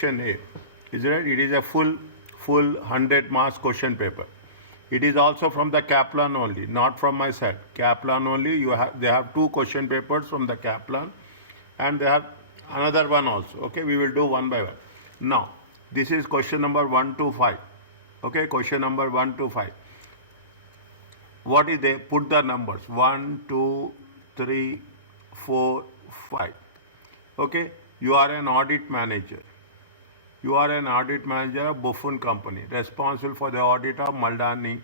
Question A. Is it right? It is a full 100 marks question paper. It is also from the Kaplan only, not from my side. Kaplan only. They have two question papers from the Kaplan, and they have another one also. Okay, we will do one by one. Now, this is question number 1 to 5. Okay, question number 1 to 5. What is they? Put the numbers 1, 2, 3, 4, 5. Okay, you are an audit manager. You are an audit manager of Buffon Company, responsible for the audit of Maldani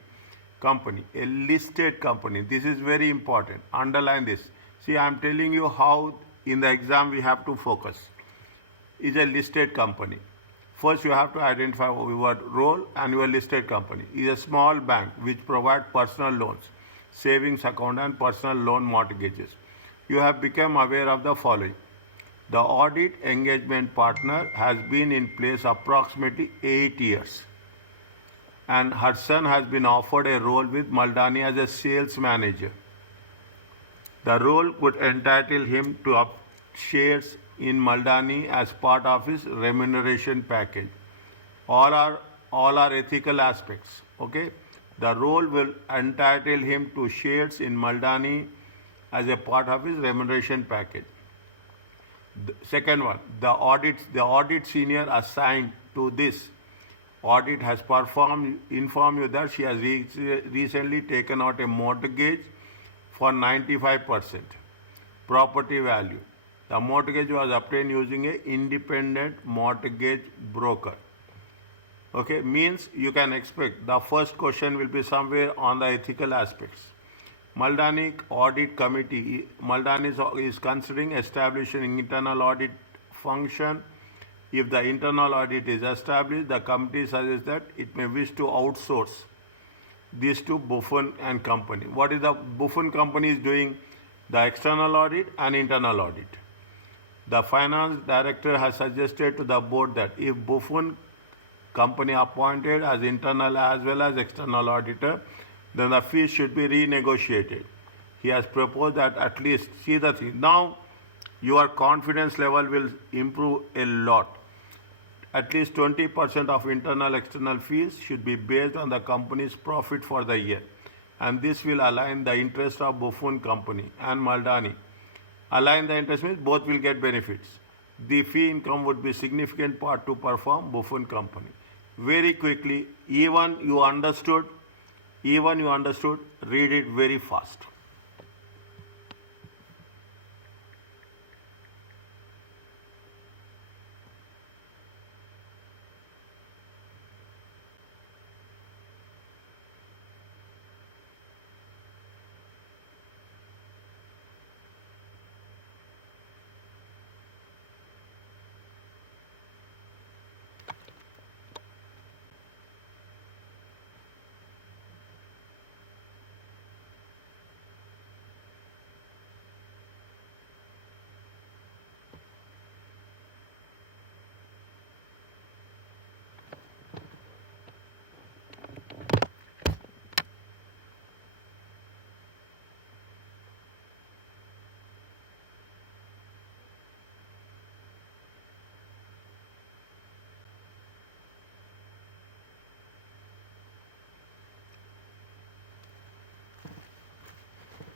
Company, a listed company. This is very important. Underline this. See, I am telling you how in the exam we have to focus. Is a listed company. First, you have to identify your role and your listed company. Is a small bank which provides personal loans, savings account, and personal loan mortgages. You have become aware of the following. The audit engagement partner has been in place approximately 8 years, and her son has been offered a role with Maldani as a sales manager. The role would entitle him to shares in Maldani as part of his remuneration package. All are ethical aspects. Okay, the role will entitle him to shares in Maldani as a part of his remuneration package. The second one, the audit senior assigned to this audit has informed you that she has recently taken out a mortgage for 95% property value. The mortgage was obtained using an independent mortgage broker. Okay, means you can expect the first question will be somewhere on the ethical aspects. Maldani Audit Committee, Maldani is considering establishing internal audit function. If the internal audit is established, the committee suggests that it may wish to outsource this to Buffon and Company. What is the Buffon Company is doing? The external audit and internal audit. The finance director has suggested to the board that if Buffon Company appointed as internal as well as external auditor, then the fees should be renegotiated. He has proposed that at least, see the thing, now your confidence level will improve a lot. At least 20% of internal external fees should be based on the company's profit for the year. And this will align the interest of Buffon Company and Maldani. Align the interest means both will get benefits. The fee income would be significant part to perform Buffon Company. Very quickly, even you understood, read it very fast.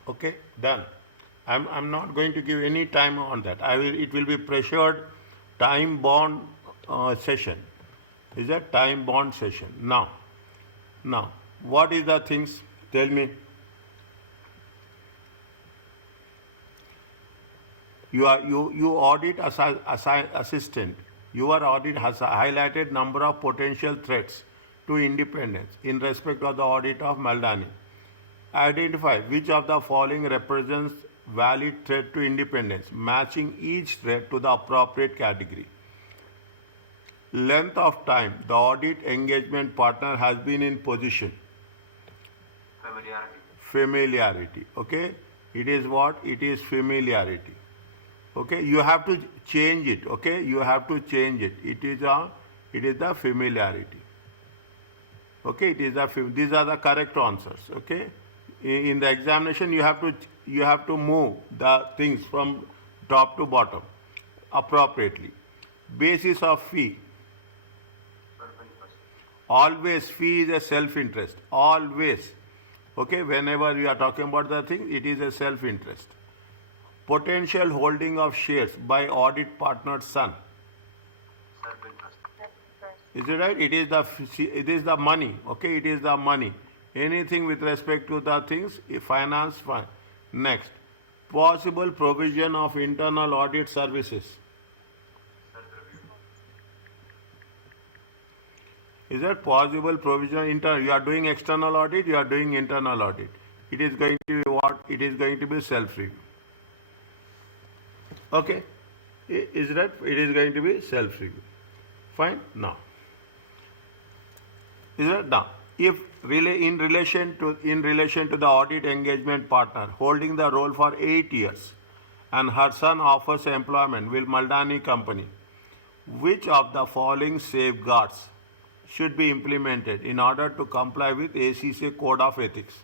Okay, done. I'm not going to give any time on that. It will be pressured time bound session. Is a time bound session. Now, what is the things? Tell me. You audit assistant. Your audit has highlighted number of potential threats to independence in respect of the audit of Maldani. Identify which of the following represents valid threat to independence, matching each threat to the appropriate category. Length of time the audit engagement partner has been in position. Familiarity. Okay, it is what? It is familiarity. Okay, you have to change it. Okay, you have to change it. It is the familiarity. Okay, these are the correct answers. Okay. In the examination, you have to move the things from top to bottom appropriately. Basis of fee. Always fee is a self-interest. Always. Okay, whenever we are talking about the thing, it is a self-interest. Potential holding of shares by audit partner's son. Self-interest. Is it right? It is the money. Okay, it is the money. Anything with respect to the things, finance, fine. Next, possible provision of internal audit services. Self-review. Is that possible provision? You are doing external audit, you are doing internal audit. It is going to be what? It is going to be self-review. Okay? Is that? It is going to be self-review. Fine? Now. Is that? Now. If in relation to the audit engagement partner holding the role for 8 years and her son offers employment with Maldani company, which of the following safeguards should be implemented in order to comply with ACCA Code of Ethics?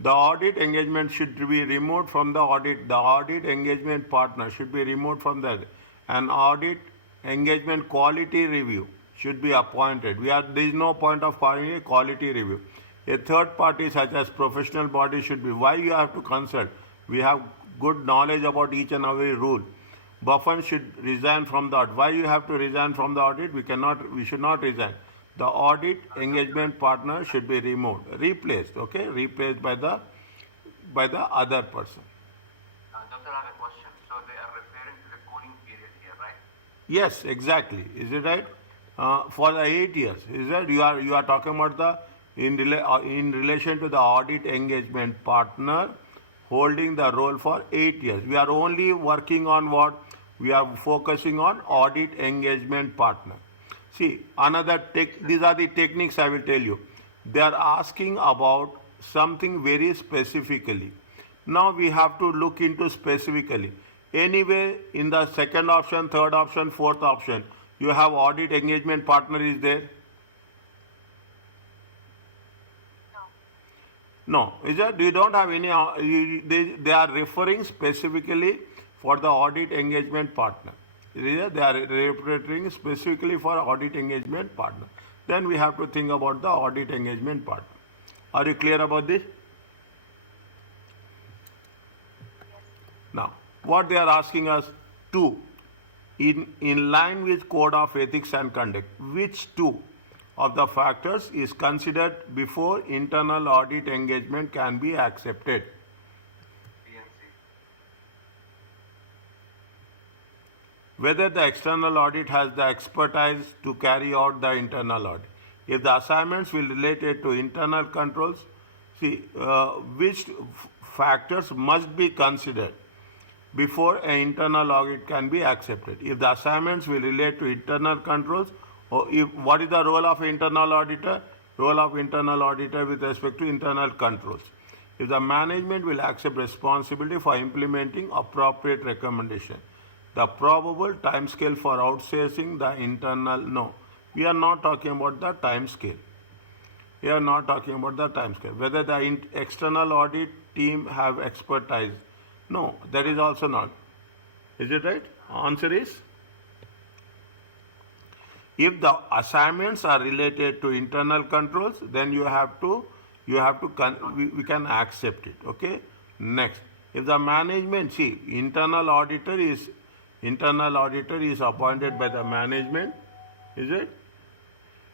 The audit engagement should be removed from the audit. The audit engagement partner should be removed from that. An audit engagement quality review should be appointed. There is no point of calling a quality review. A third party such as professional body should be. Why you have to consult? We have good knowledge about each and every rule. Buffon should resign from the audit. Why you have to resign from the audit? We should not resign. The audit engagement partner should be removed, replaced, okay? Replaced by the other person. Doctor, I have a question. So they are referring to the cooling period here, right? Yes, exactly. Is it right? For the 8 years, is that you are talking about the in relation to the audit engagement partner holding the role for 8 years. We are only working on what? We are focusing on audit engagement partner. See, these are the techniques I will tell you. They are asking about something very specifically. Now we have to look into specifically. Anyway, in the second option, third option, fourth option, you have audit engagement partner is there? No. Is that you don't have any, they are referring specifically for the audit engagement partner. They are referring specifically for audit engagement partner. Then we have to think about the audit engagement partner. Are you clear about this? Now, what they are asking us to, in line with Code of Ethics and Conduct, which two of the factors is considered before internal audit engagement can be accepted? Whether the external audit has the expertise to carry out the internal audit. If the assignments will relate it to internal controls, which factors must be considered before an internal audit can be accepted. If the assignments will relate to internal controls, or what is the role of internal auditor? Role of internal auditor with respect to internal controls. If the management will accept responsibility for implementing appropriate recommendation. The probable time scale for outsourcing the internal, no. We are not talking about the time scale. We are not talking about the time scale. Whether the external audit team have expertise. No, that is also not. Is it right? Answer is, if the assignments are related to internal controls, then we can accept it. Okay. Next, if the management, internal auditor is appointed by the management, is it?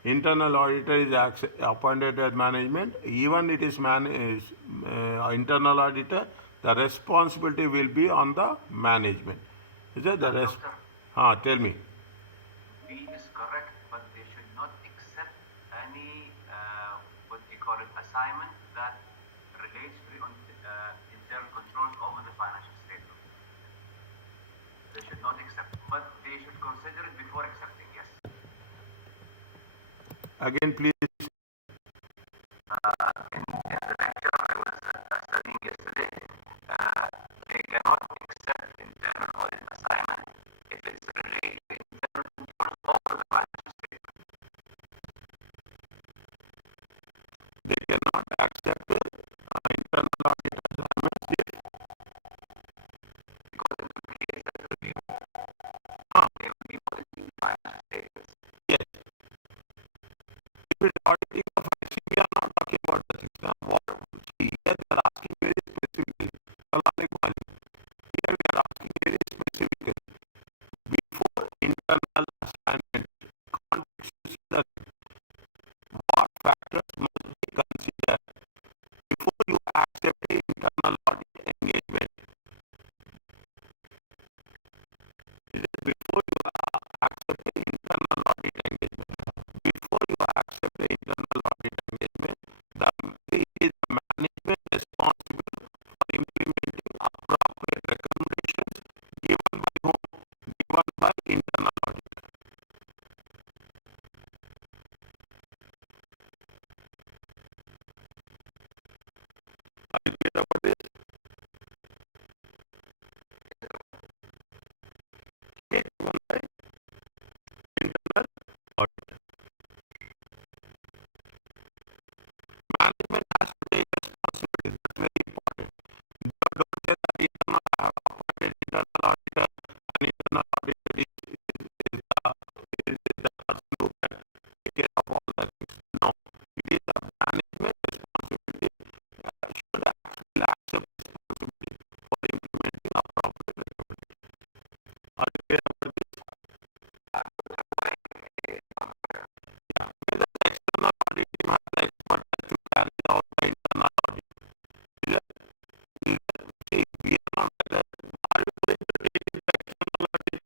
Internal auditor is appointed by management. Even it is internal auditor, the responsibility will be on the management. Is it the rest? Tell me. B is correct, but they should not accept any assignment that relates to internal controls over the financial statement. They should not accept, but they should consider it before accepting. Yes. Again, please. In the lecture I was studying yesterday, they cannot accept internal audit assignment if it's related to internal controls over the financial statement. They cannot accept internal audit assignments because it will create a review. They will auditing of vaccine, we are not talking about the system. What, see, here they are asking very specifically. Here we are asking very specifically. Before internal assignment, context is the what factors must be considered before you accept the internal audit engagement. Before you accept the internal audit engagement, before you accept the internal audit engagement, it is the management responsible for implementing appropriate recommendations given by whom? Given by internal audit. Are you clear about this? Given by internal audit. Management has to take responsibility. That's very important. Don't say that internal have appointed internal auditor and internal auditor is the person who can take care of all the things. No, it is the management responsibility. Should actually accept responsibility for implementing appropriate recommendations. Are you clear about this? Yeah. Whether the external audit team has the expertise to carry out the internal audit. See, we are not like that. Are you going to take the external audit?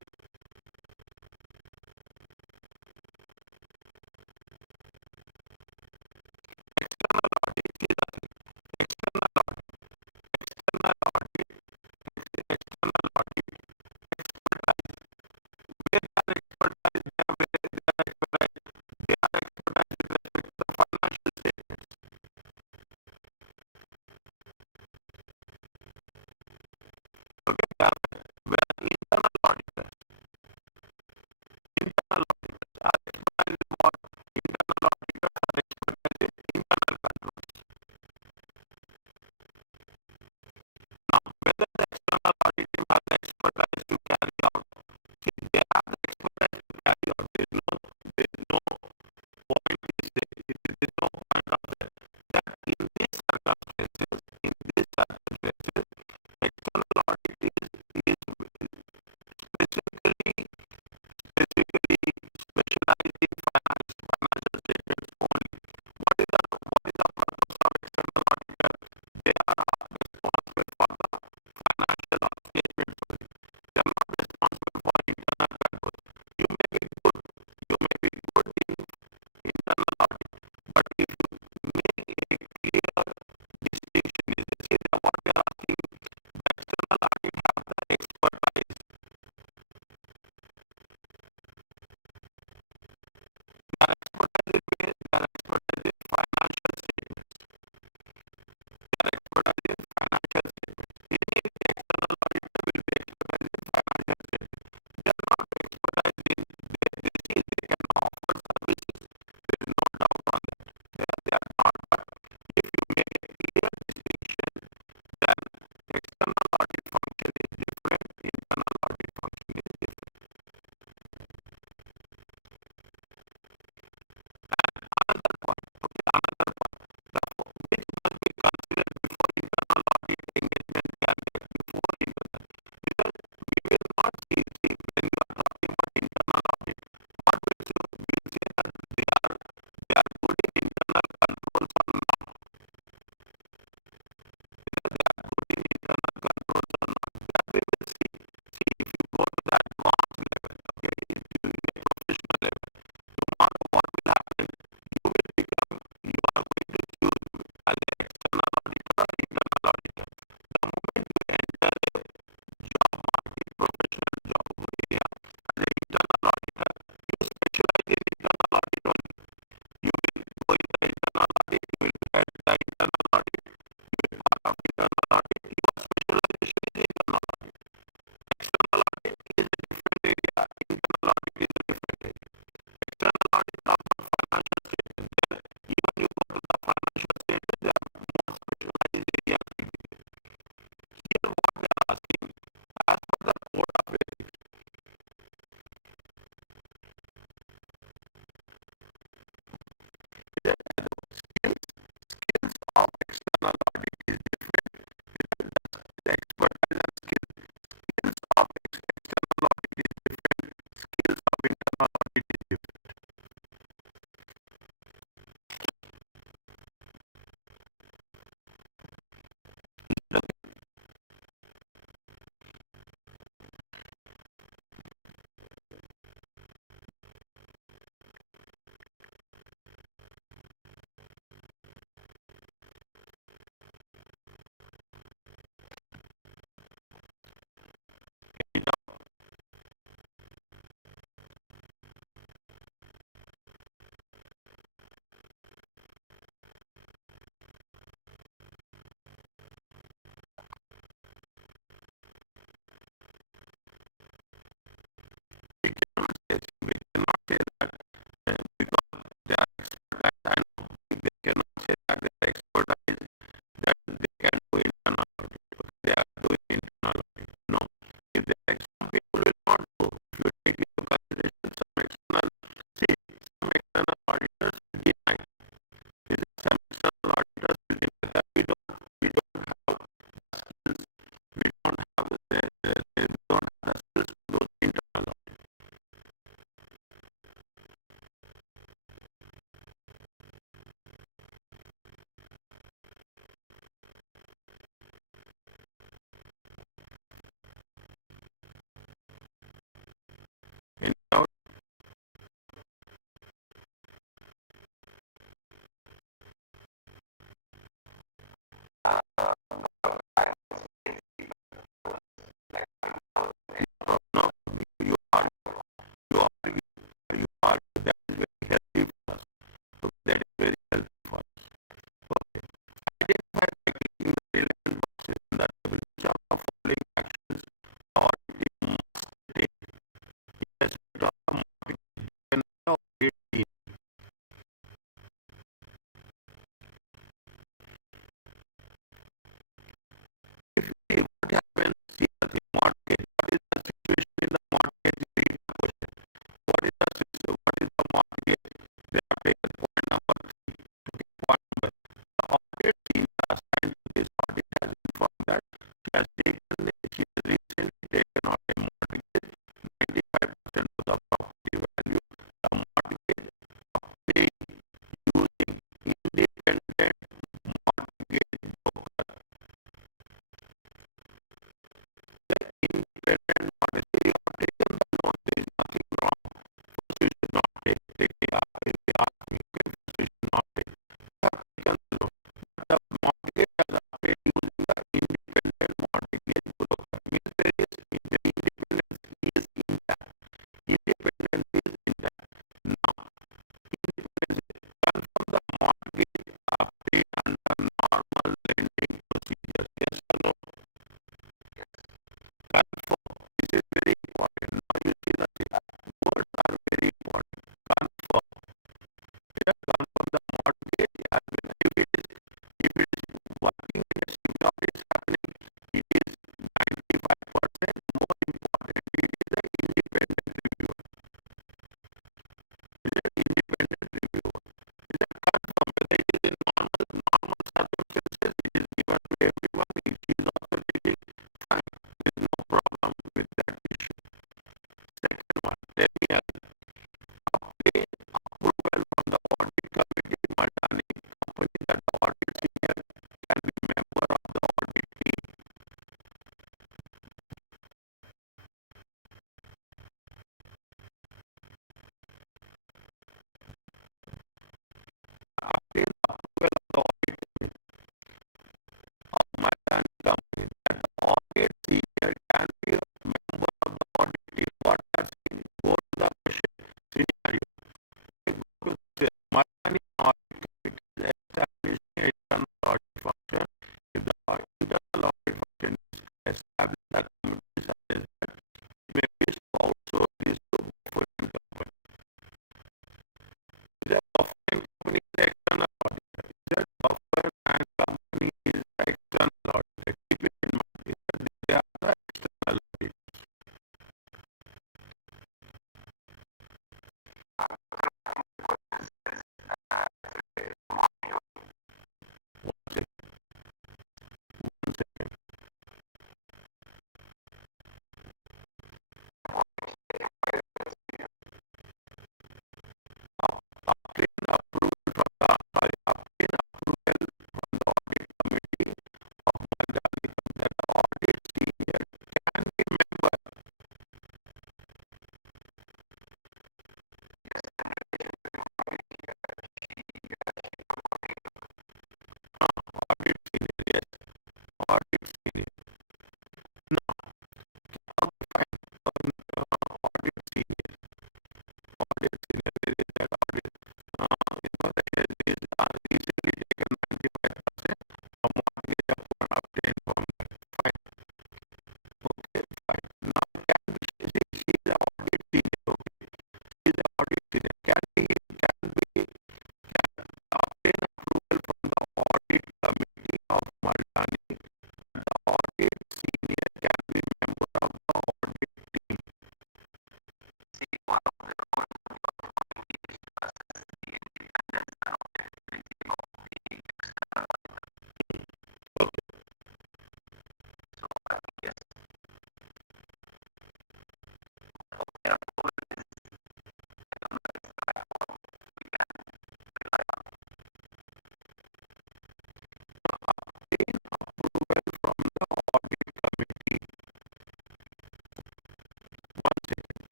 Yes,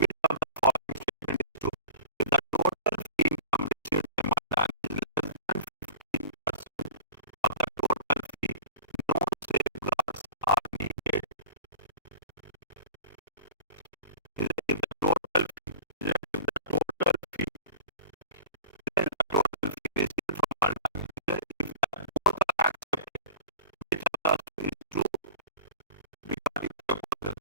which of the following statement is true? If the total fee income received by Madan is less than 15% of the total fee, no safeguards are needed. Is it if the total fee, is it if the total fee, then the total fee received from Madan is less, if the both are accepted, which of the is true? Regarding proposal,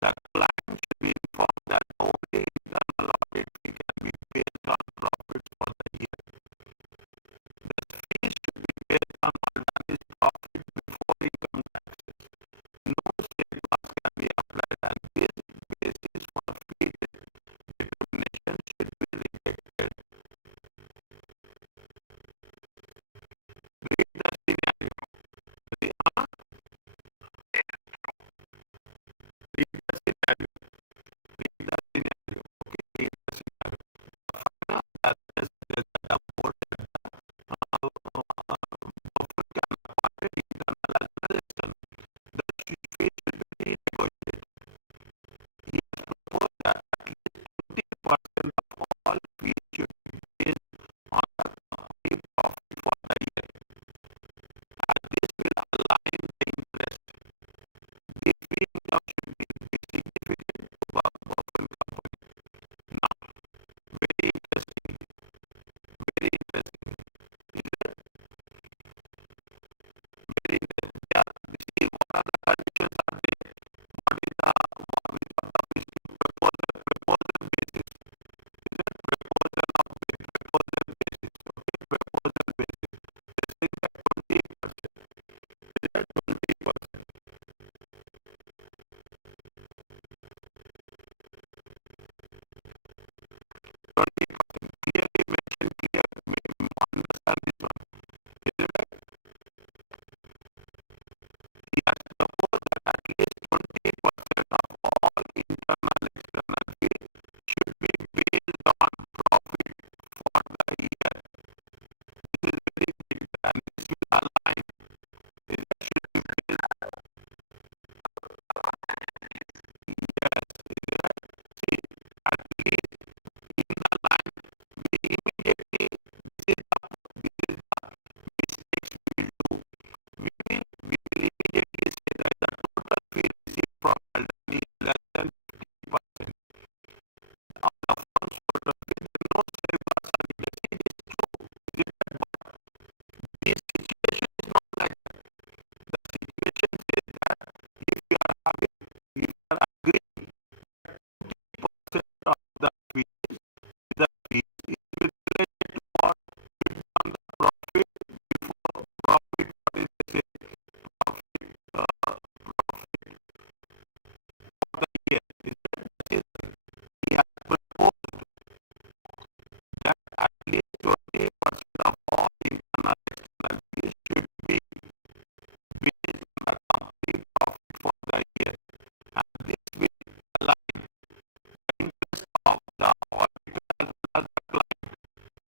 the client should be informed that only internal audit fee can be based on profits for the year. The fee should be based on Maltani's profit before income taxes. No safeguards can be applied, and this basis for fee determination should be rejected. Read the scenario. Read the scenario. Read the scenario. Okay, read the scenario. That is that the board internal administration. The fee should be negotiated. He has proposed that at least 20% of all fees should be based on the company profit for the year, as this will align the interest. The fee income should be significant to Buffett Company. Now, very interesting, very interesting. Is it very interesting? Yeah, this is what are the conditions are there? What is the proposal basis? Is it proposal of proposal basis? Okay, proposal basis. This is at 20%. Is it 20%? 20%. Clearly mentioned, clear, understand this one. Is it right? He has proposed that at least 20% of all internal external fees should be based on profit for the year. This is very big and this will align. It should be based on, yes, see, at least in the line, we immediately, this is the mistakes we will do. We will immediately say that the total fee received from Aldani is less than 50% of the firm's total fee. Then no safeguards are needed. See, this is true. Is it that? But this situation is not like that. The situation says that if you are having, if you are agreeing 20% of the fees is with related to what? On the profit before profit, what is the profit, profit for the year? Is that the case? He has proposed that at least 20% of all internal external fees should be based on the company profit for the year, and this will align the interest of the auditor as well as the client.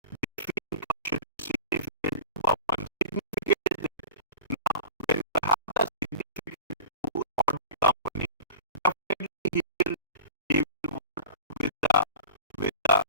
The fee income should be significant to Bhavan. Significant is it? Now, when you have the significant to audit company, definitely he will work with the